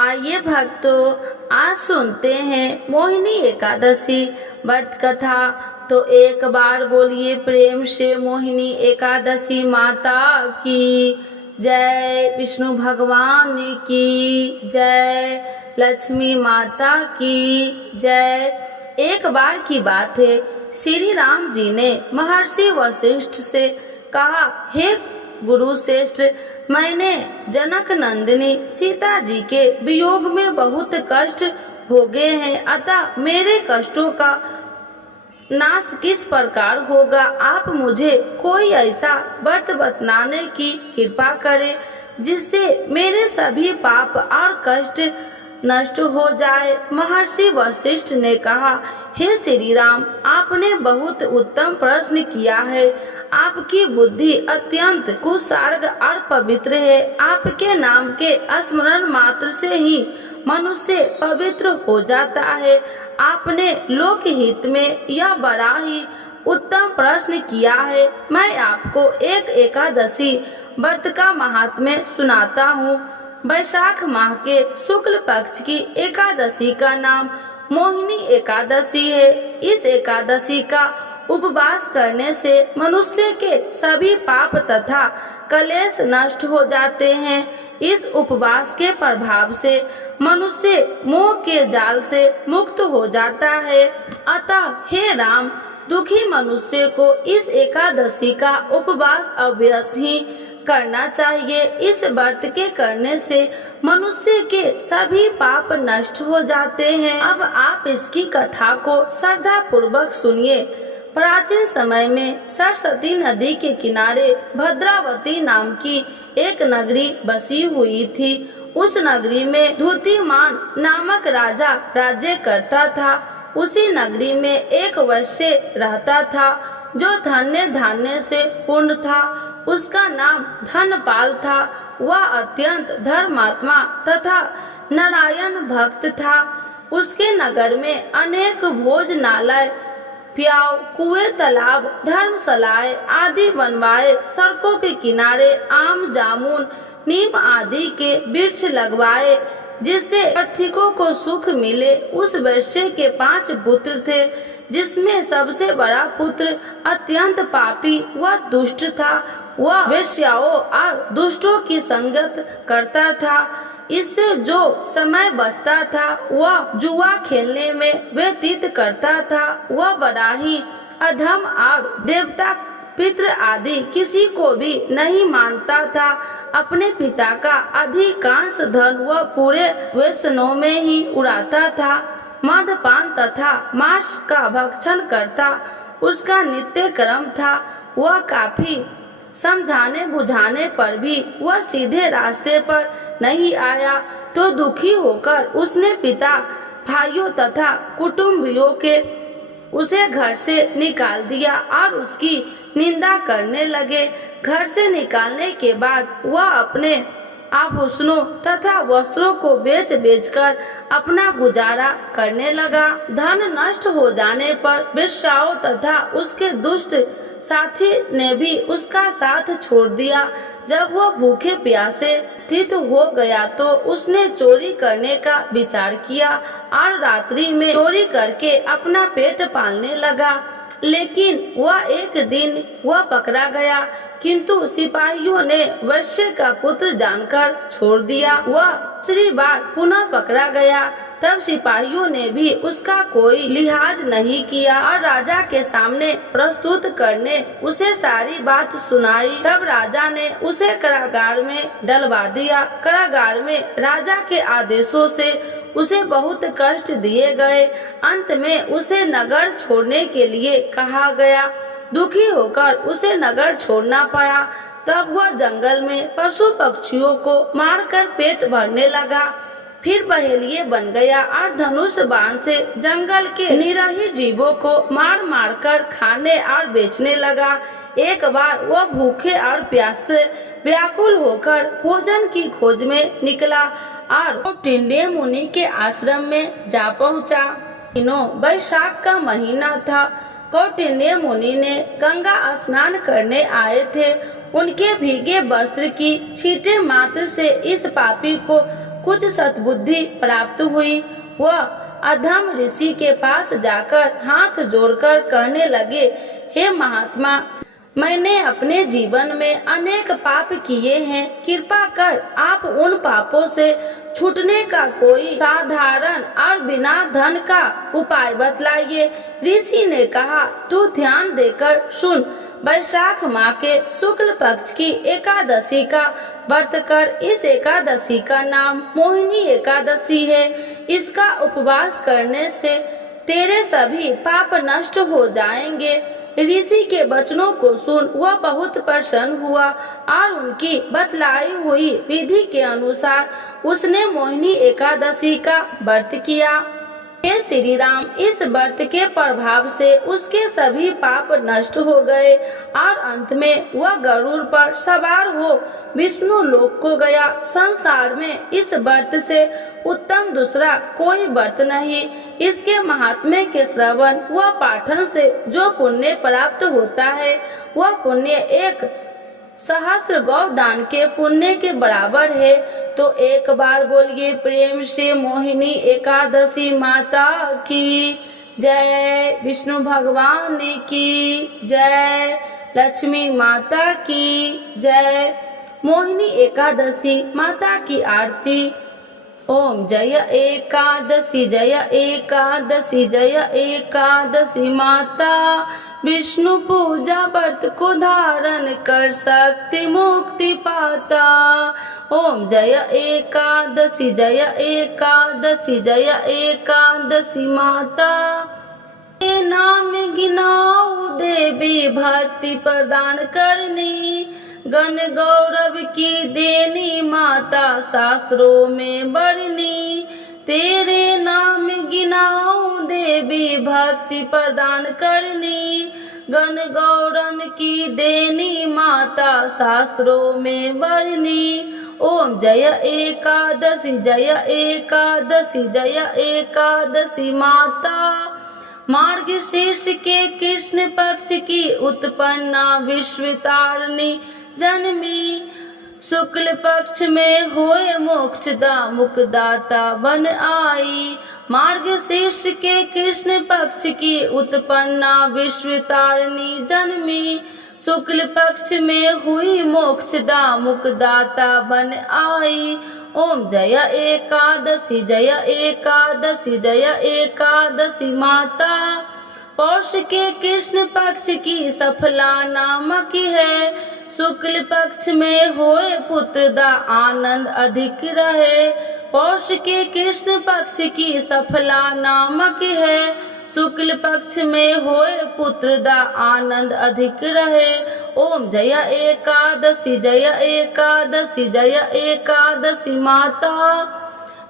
आइए भक्तों, आज सुनते हैं मोहिनी एकादशी व्रत कथा। तो एक बार बोलिए प्रेम से मोहिनी एकादशी माता की जय, विष्णु भगवान की जय, लक्ष्मी माता की जय। एक बार की बात है, श्री राम जी ने महर्षि वशिष्ठ से कहा, हे गुरु श्रेष्ठ, मैंने जनक नंदिनी सीता जी के वियोग में बहुत कष्ट भोगे हैं, अतः मेरे कष्टों का नाश किस प्रकार होगा? आप मुझे कोई ऐसा व्रत बतलाने की कृपा करें जिससे मेरे सभी पाप और कष्ट नष्ट हो जाए। महर्षि वशिष्ठ ने कहा, हे श्री राम, आपने बहुत उत्तम प्रश्न किया है। आपकी बुद्धि अत्यंत कुशार्ग और पवित्र है। आपके नाम के स्मरण मात्र से ही मनुष्य पवित्र हो जाता है। आपने लोक हित में यह बड़ा ही उत्तम प्रश्न किया है। मैं आपको एक एकादशी व्रत का महात्म्य सुनाता हूँ। वैशाख माह के शुक्ल पक्ष की एकादशी का नाम मोहिनी एकादशी है। इस एकादशी का उपवास करने से मनुष्य के सभी पाप तथा कलेश नष्ट हो जाते हैं। इस उपवास के प्रभाव से मनुष्य मोह के जाल से मुक्त हो जाता है। अतः हे राम, दुखी मनुष्य को इस एकादशी का उपवास अवश्य ही करना चाहिए। इस व्रत के करने से मनुष्य के सभी पाप नष्ट हो जाते हैं। अब आप इसकी कथा को श्रद्धा पूर्वक सुनिए। प्राचीन समय में सरस्वती नदी के किनारे भद्रावती नाम की एक नगरी बसी हुई थी। उस नगरी में धूतिमान नामक राजा राज्य करता था। उसी नगरी में एक वैश्य रहता था जो धन्य धान्य से पूर्ण था। उसका नाम धनपाल था। वह अत्यंत धर्मात्मा तथा नारायण भक्त था। उसके नगर में अनेक भोजनालय, प्याव, कुएं, तालाब, धर्मशालाएं आदि बनवाए। सड़कों के किनारे आम, जामुन, नीम आदि के वृक्ष लगवाए जिससे आर्थिकों को सुख मिले। उस वैश्य के 5 पुत्र थे, जिसमें सबसे बड़ा पुत्र अत्यंत पापी व दुष्ट था। वह वेश्याओं और दुष्टों की संगत करता था। इससे जो समय बचता था वह जुआ खेलने में व्यतीत करता था। वह बड़ा ही अधम और देवता, पितृ आदि किसी को भी नहीं मानता था। अपने पिता का अधिकांश धन वह पूरे व्यसनों में ही उड़ाता था। मद्यपान तथा मांस का भक्षण करता उसका नित्य क्रम था। वह काफी समझाने बुझाने पर भी वह सीधे रास्ते पर नहीं आया तो दुखी होकर उसने पिता, भाइयों तथा कुटुंबियों के उसे घर से निकाल दिया और उसकी निंदा करने लगे। घर से निकालने के बाद वह अपने आभूषणों तथा वस्त्रों को बेच बेचकर अपना गुजारा करने लगा। धन नष्ट हो जाने पर वेश्याओं तथा उसके दुष्ट साथी ने भी उसका साथ छोड़ दिया। जब वह भूखे प्यासे स्थित हो गया तो उसने चोरी करने का विचार किया और रात्रि में चोरी करके अपना पेट पालने लगा। लेकिन वह एक दिन वह पकड़ा गया, किंतु सिपाहियों ने वैश्य का पुत्र जानकर छोड़ दिया। वह दूसरी बार पुनः पकड़ा गया, तब सिपाहियों ने भी उसका कोई लिहाज नहीं किया और राजा के सामने प्रस्तुत करने उसे सारी बात सुनाई। तब राजा ने उसे कारागार में डलवा दिया। कारागार में राजा के आदेशों से उसे बहुत कष्ट दिए गए। अंत में उसे नगर छोड़ने के लिए कहा गया। दुखी होकर उसे नगर छोड़ना पड़ा। तब वह जंगल में पशु पक्षियों को मारकर पेट भरने लगा। फिर बहेलिये बन गया और धनुष बाण से जंगल के निरीह जीवों को मार मार कर खाने और बेचने लगा। एक बार वह भूखे और प्यासे व्याकुल होकर भोजन की खोज में निकला और कौटिल्य मुनि के आश्रम में जा पहुंचा। दिनों वैशाख का महीना था। कौटिल्य मुनि ने गंगा स्नान करने आए थे। उनके भीगे वस्त्र की छींटे मात्र से इस पापी को कुछ सद्बुद्धि प्राप्त हुई। वह अधम ऋषि के पास जाकर हाथ जोड़कर कहने लगे, हे महात्मा, मैंने अपने जीवन में अनेक पाप किए हैं, कृपा कर आप उन पापों से छूटने का कोई साधारण और बिना धन का उपाय बतलाइए। ऋषि ने कहा, तू ध्यान देकर सुन, वैशाख माह के शुक्ल पक्ष की एकादशी का व्रत कर। इस एकादशी का नाम मोहिनी एकादशी है। इसका उपवास करने से तेरे सभी पाप नष्ट हो जाएंगे। ऋषि के वचनों को सुन वह बहुत प्रसन्न हुआ और उनकी बतलाई हुई विधि के अनुसार उसने मोहिनी एकादशी का व्रत किया। हे श्री राम, इस व्रत के प्रभाव से उसके सभी पाप नष्ट हो गए और अंत में वह गरुड़ पर सवार हो विष्णु लोक को गया। संसार में इस व्रत से उत्तम दूसरा कोई व्रत नहीं। इसके महात्म्य के श्रवण व पाठन से जो पुण्य प्राप्त होता है वह पुण्य एक सहस्त्र गौदान के पुण्य के बराबर है। तो एक बार बोलिए प्रेम से मोहिनी एकादशी माता की जय, विष्णु भगवान की जय, लक्ष्मी माता की जय। मोहिनी एकादशी माता की आरती। ओम जय एकादशी जय एकादशी जय एकादशी माता, विष्णु पूजा व्रत को धारण कर शक्ति मुक्ति पाता। ओम जय एकादशी जय एकादशी जय एकादशी माता, ये नाम गिनाओ देवी भक्ति प्रदान करनी, गण गौरव की देनी माता शास्त्रों में बरनी। तेरे नाम गिनाओ देवी भक्ति प्रदान करनी, गण गौरन की देनी माता शास्त्रों में बरनी। ओम जय एकादशी जय एकादशी जय एकादशी माता, मार्गशीर्ष के कृष्ण पक्ष की उत्पन्ना विश्वतारिणी जन्मी, शुक्ल पक्ष में होए मोक्षदा मुक्तिदाता बन आई। मार्गशीर्ष के कृष्ण पक्ष की उत्पन्ना विश्वतारिणी जन्मी, शुक्ल पक्ष में हुई मोक्षदा मुक्तिदाता बन आई। ओम जय एकादशी जय एकादशी जय एकादशी माता, पौष के कृष्ण पक्ष की सफला नामक है, शुक्ल पक्ष में होए पुत्र दा आनंद अधिक रहे। पौष के कृष्ण पक्ष की सफला नामक है, शुक्ल पक्ष में होए पुत्र दा आनंद अधिक रहे। ओम जय एकादशी जय एकादशी जय एकादशी माता,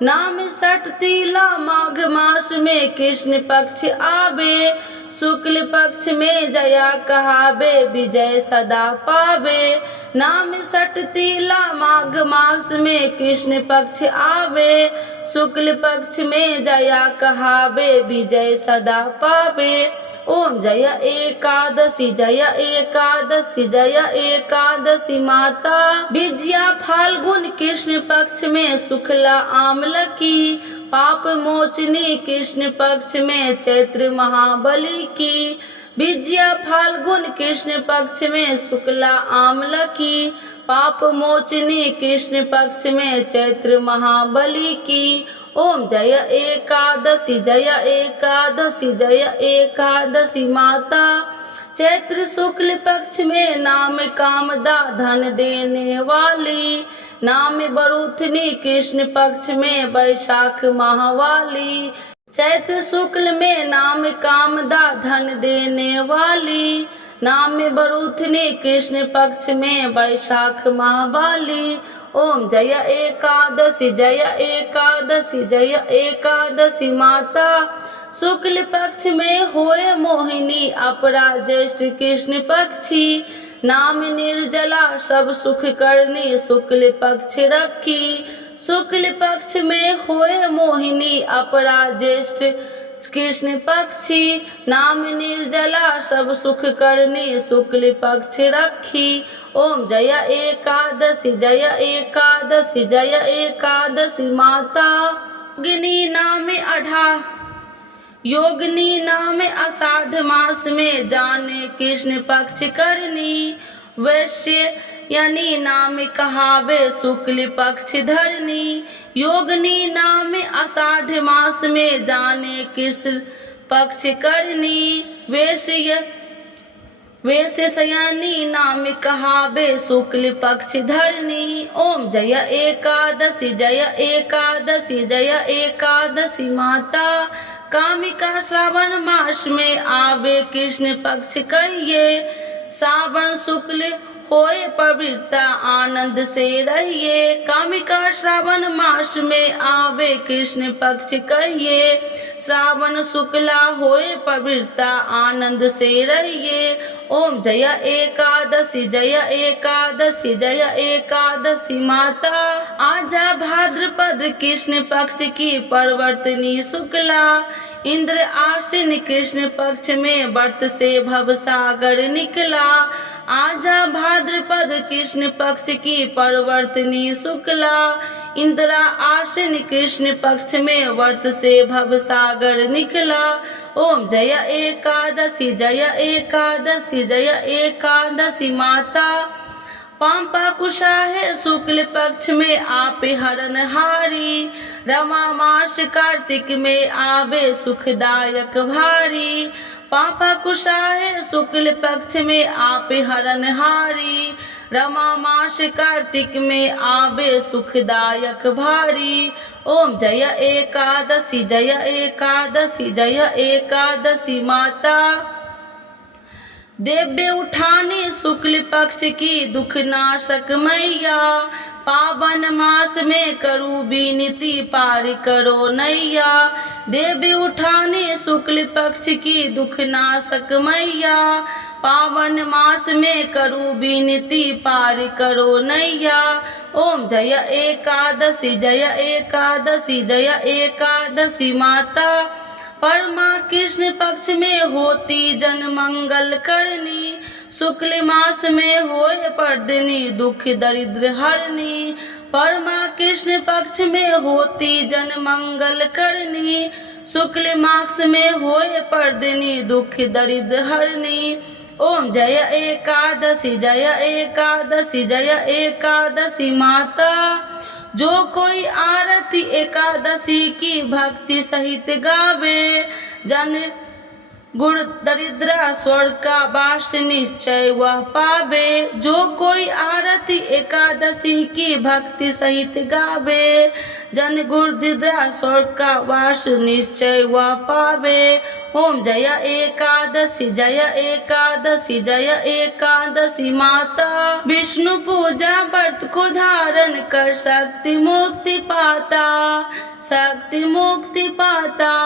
नाम सठ तीला माघ मास में कृष्ण पक्ष आवे, शुक्ल पक्ष में जया कहावे विजय सदा पावे। नाम सठ तीला माघ मास में कृष्ण पक्ष आवे, शुक्ल पक्ष में जया कहावे विजय सदा पावे। ओम जय एकादशी जय एकादशी जय एकादशी माता, विजया फाल्गुन कृष्ण पक्ष में शुक्ला आम्ल की, पाप मोचनी कृष्ण पक्ष में चैत्र महाबली की। विजया फाल्गुन कृष्ण पक्ष में शुक्ला आम्ल की, पाप मोचनी कृष्ण पक्ष में चैत्र महाबली की। ओम जय एकादशी जय एकादशी जय एकादशी माता, चैत्र शुक्ल पक्ष में नाम कामदा धन देने वाली, नाम बरूथनी कृष्ण पक्ष में वैशाख माह वाली। चैत्र शुक्ल में नाम कामदा धन देने वाली, नाम बरूथनी कृष्ण पक्ष में वैशाख माह वाली। ओम जय एकादशी जय एकादशी जय एकादशी माता, शुक्ल पक्ष में होए मोहिनी अपरा ज्येष्ठ कृष्ण पक्षी, नाम निर्जला सब सुख करनी शुक्ल पक्ष रखी। शुक्ल पक्ष में होए मोहिनी अपरा ज्येष्ठ कृष्ण पक्षी नाम निर्जला सब सुख करनी शुक्ल पक्ष रखी। ओम जय एकादशी जय एकादशी जय एकादशी माता। योगिनी नाम आषाढ़ मास में जाने कृष्ण पक्ष करनी। वैश्य यानी नाम कहावे शुक्ल पक्ष धरनी। योगिनी नाम आषाढ़ मास में जाने कृष्ण पक्ष करनी। वैश्य शयनी नाम कहावे शुक्ल पक्ष धरनी। ओम जय एकादशी जय एकादशी जय एकादशी माता। कामिका श्रावण मास में आवे कृष्ण पक्ष कहिए। श्रावण शुक्ल होए पवित्रता आनंद से रहिए। कामिका श्रावण मास में आवे कृष्ण पक्ष कहिए। श्रावण शुक्ला होए पवित्रता आनंद से रहिए। ओम जय एकादशी जय एकादशी जय एकादशी माता। आजा भाद्रपद कृष्ण पक्ष की परवर्तनी शुक्ला। इंद्र आश्विन कृष्ण पक्ष में व्रत से भवसागर निकला। आजा भाद्रपद कृष्ण पक्ष की परवर्तनी शुक्ला। इंद्रा आश्विन कृष्ण पक्ष में व्रत से भवसागर निकला। ओम जय एकादशी जय एकादशी जय एकादशी माता। पांपा कुशा है शुक्ल पक्ष में आपे हरनहारी। रमा मास कार्तिक में आवे सुखदायक भारी। पापा कुशा है शुक्ल पक्ष में आपे हरनहारी। रमा मास कार्तिक में आवे सुखदायक भारी। ओम जय एकादशी जय एकादशी जय एकादशी माता। देव्य उठाने शुक्ल पक्ष की दुख नाशक मैया। पावन मास में करू विनती पार करो नैया। देव्य उठाने शुक्ल पक्ष की दुख नाशक मैया। पावन मास में करू विनती पार करो नैया। ओम जय एकादशी जय एकादशी जय एकादशी माता। परमा कृष्ण पक्ष में होती जन मंगल करनी। शुक्ल मास में होए पर्दिनी दुख दरिद्र हरनी। परमा कृष्ण पक्ष में होती जन मंगल करनी। शुक्ल मास में होए पर्दिनी दुख दरिद्र हरनी। ओम जय एकादशी जय एकादशी जय एकादशी माता। जो कोई आरती एकादशी की भक्ति सहित गावे। जन गुण दरिद्रा स्वर्ग का वास निश्चय वह पावे। जो कोई आरती एकादशी की भक्ति सहित गावे। जन गुण दरिद्रा स्वर्ग का वास निश्चय वह पावे। ओम जय एकादशी जय एकादशी जय एकादशी माता। विष्णु पूजा व्रत को धारण कर शक्ति मुक्ति पाता। शक्ति मुक्ति पाता।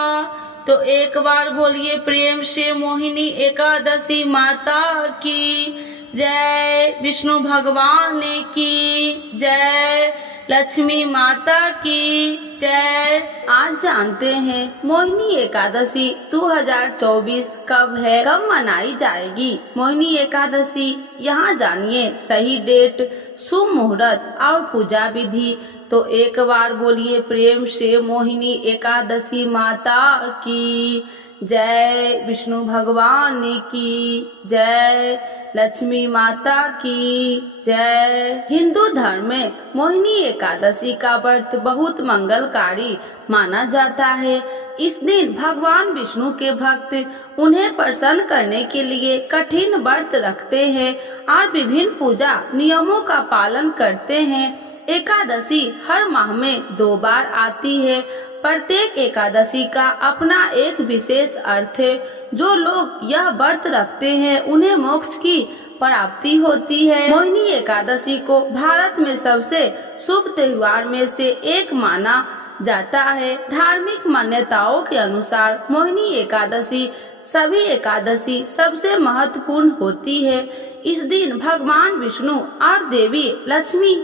तो एक बार बोलिए प्रेम से मोहिनी एकादशी माता की जय। विष्णु भगवान की जय। लक्ष्मी माता की जय। आज जानते हैं मोहिनी एकादशी 2024 कब है, कब मनाई जाएगी। मोहिनी एकादशी यहाँ जानिए सही डेट, शुभ मुहूर्त और पूजा विधि। तो एक बार बोलिए प्रेम से मोहिनी एकादशी माता की जय। विष्णु भगवान की जय। लक्ष्मी माता की जय। हिंदू धर्म में मोहिनी एकादशी का व्रत बहुत मंगलकारी माना जाता है। इस दिन भगवान विष्णु के भक्त उन्हें प्रसन्न करने के लिए कठिन व्रत रखते हैं और विभिन्न पूजा नियमों का पालन करते हैं। एकादशी हर माह में 2 बार आती है। प्रत्येक एकादशी का अपना एक विशेष अर्थ है। जो लोग यह व्रत रखते हैं उन्हें मोक्ष की प्राप्ति होती है। मोहिनी एकादशी को भारत में सबसे शुभ त्योहार में से एक माना जाता है। धार्मिक मान्यताओं के अनुसार मोहिनी एकादशी सभी एकादशी सबसे महत्वपूर्ण होती है। इस दिन भगवान विष्णु और देवी लक्ष्मी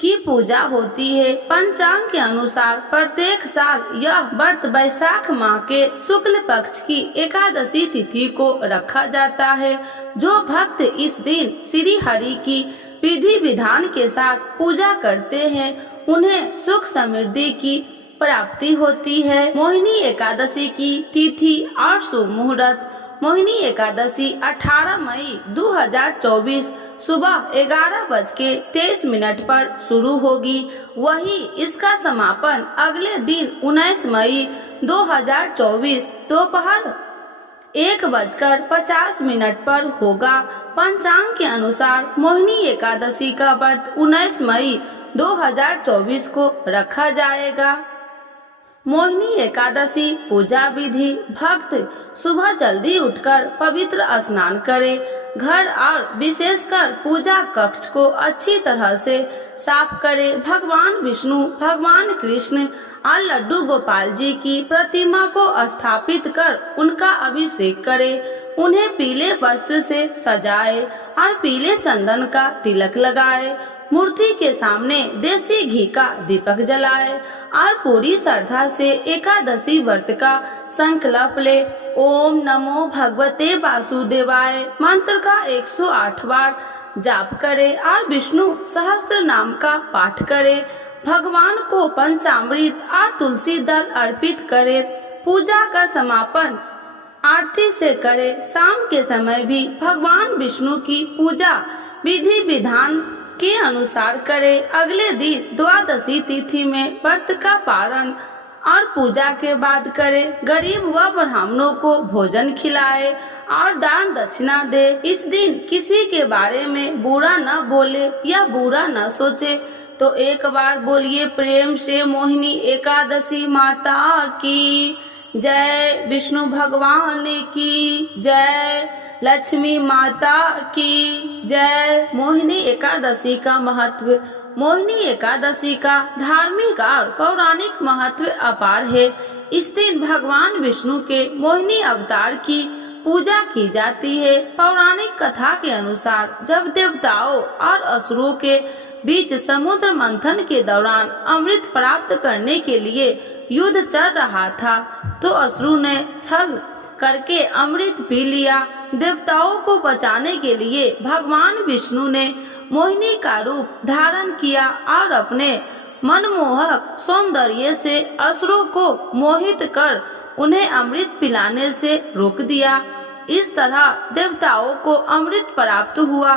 की पूजा होती है। पंचांग के अनुसार प्रत्येक साल यह व्रत वैशाख माह के शुक्ल पक्ष की एकादशी तिथि को रखा जाता है। जो भक्त इस दिन श्री हरि की विधि विधान के साथ पूजा करते हैं उन्हें सुख समृद्धि की प्राप्ति होती है। मोहिनी एकादशी की तिथि और शुभ मुहूर्त। मोहिनी एकादशी 18 मई 2024 सुबह 11:23 पर शुरू होगी। वही इसका समापन अगले दिन 19 मई 2024 दोपहर 1:50 पर होगा। पंचांग के अनुसार मोहिनी एकादशी का व्रत 19 मई 2024 को रखा जाएगा। मोहिनी एकादशी पूजा विधि। भक्त सुबह जल्दी उठकर पवित्र स्नान करें। घर और विशेषकर पूजा कक्ष को अच्छी तरह से साफ करें। भगवान विष्णु, भगवान कृष्ण और लड्डू गोपाल जी की प्रतिमा को स्थापित कर उनका अभिषेक करें। उन्हें पीले वस्त्र से सजाए और पीले चंदन का तिलक लगाए। मूर्ति के सामने देसी घी का दीपक जलाए और पूरी श्रद्धा से एकादशी व्रत का संकल्प ले। ओम नमो भगवते वासुदेवाय मंत्र का 108 बार जाप करें और विष्णु सहस्त्र नाम का पाठ करें। भगवान को पंचामृत और तुलसी दल अर्पित करें। पूजा का समापन आरती से करें। शाम के समय भी भगवान विष्णु की पूजा विधि विधान के अनुसार करें। अगले दिन द्वादशी तिथि में व्रत का पारण और पूजा के बाद करें। गरीब व ब्राह्मणों को भोजन खिलाए और दान दक्षिणा दे। इस दिन किसी के बारे में बुरा न बोले या बुरा न सोचे। तो एक बार बोलिए प्रेम से मोहिनी एकादशी माता की जय, विष्णु भगवान की जय, लक्ष्मी माता की जय। मोहिनी एकादशी का महत्व। मोहिनी एकादशी का धार्मिक और पौराणिक महत्व अपार है। इस दिन भगवान विष्णु के मोहिनी अवतार की पूजा की जाती है। पौराणिक कथा के अनुसार जब देवताओं और असुरों के बीच समुद्र मंथन के दौरान अमृत प्राप्त करने के लिए युद्ध चल रहा था तो असुरों ने छल करके अमृत पी लिया। देवताओं को बचाने के लिए भगवान विष्णु ने मोहिनी का रूप धारण किया और अपने मनमोहक सौंदर्य से असुरों को मोहित कर उन्हें अमृत पिलाने से रोक दिया। इस तरह देवताओं को अमृत प्राप्त हुआ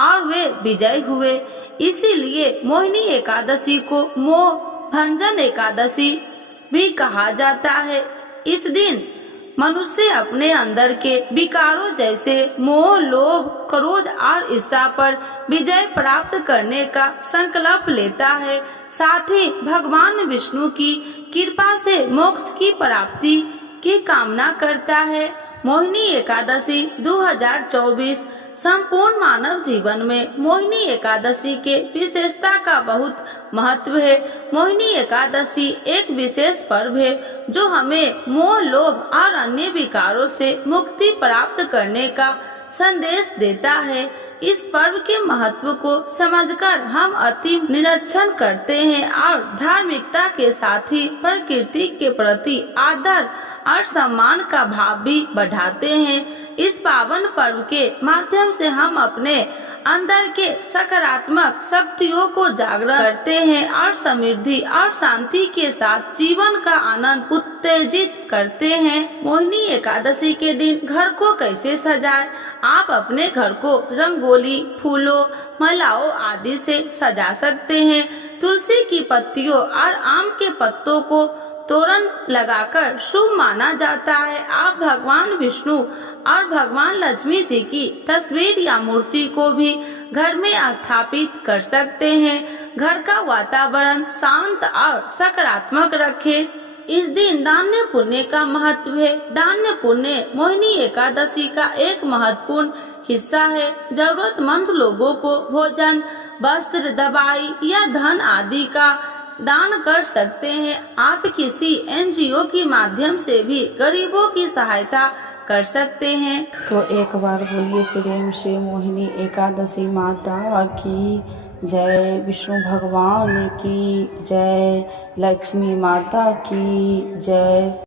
और वे विजय हुए। इसीलिए मोहिनी एकादशी को मोह भंजन एकादशी भी कहा जाता है। इस दिन मनुष्य अपने अंदर के विकारों जैसे मोह, लोभ, क्रोध और ईर्ष्या पर विजय प्राप्त करने का संकल्प लेता है। साथ ही भगवान विष्णु की कृपा से मोक्ष की प्राप्ति की कामना करता है। मोहिनी एकादशी 2024 संपूर्ण मानव जीवन में मोहिनी एकादशी के विशेषता का बहुत महत्व है। मोहिनी एकादशी एक विशेष पर्व है जो हमें मोह, लोभ और अन्य विकारों से मुक्ति प्राप्त करने का संदेश देता है। इस पर्व के महत्व को समझकर हम अति निरीक्षण करते हैं और धार्मिकता के साथ ही प्रकृति के प्रति आदर और सम्मान का भाव भी बढ़ाते हैं। इस पावन पर्व के माध्यम से हम अपने अंदर के सकारात्मक शक्तियों को जागृत करते हैं और समृद्धि और शांति के साथ जीवन का आनंद उत्तेजित करते हैं। मोहिनी एकादशी के दिन घर को कैसे सजाएं? आप अपने घर को रंगोली, फूलों, मालाओं आदि से सजा सकते हैं। तुलसी की पत्तियों और आम के पत्तों को तोरण लगाकर शुभ माना जाता है। आप भगवान विष्णु और भगवान लक्ष्मी जी की तस्वीर या मूर्ति को भी घर में स्थापित कर सकते हैं। घर का वातावरण शांत और सकारात्मक रखें। इस दिन दान्य पुण्य का महत्व है। दान्य पुण्य मोहिनी एकादशी का एक महत्वपूर्ण हिस्सा है। जरूरतमंद लोगों को भोजन, वस्त्र, दवाई या धन आदि का दान कर सकते हैं। आप किसी एनजीओ के माध्यम से भी गरीबों की सहायता कर सकते हैं। तो एक बार बोलिए प्रेम से मोहिनी एकादशी माता की जय। विष्णु भगवान की जय। लक्ष्मी माता की जय।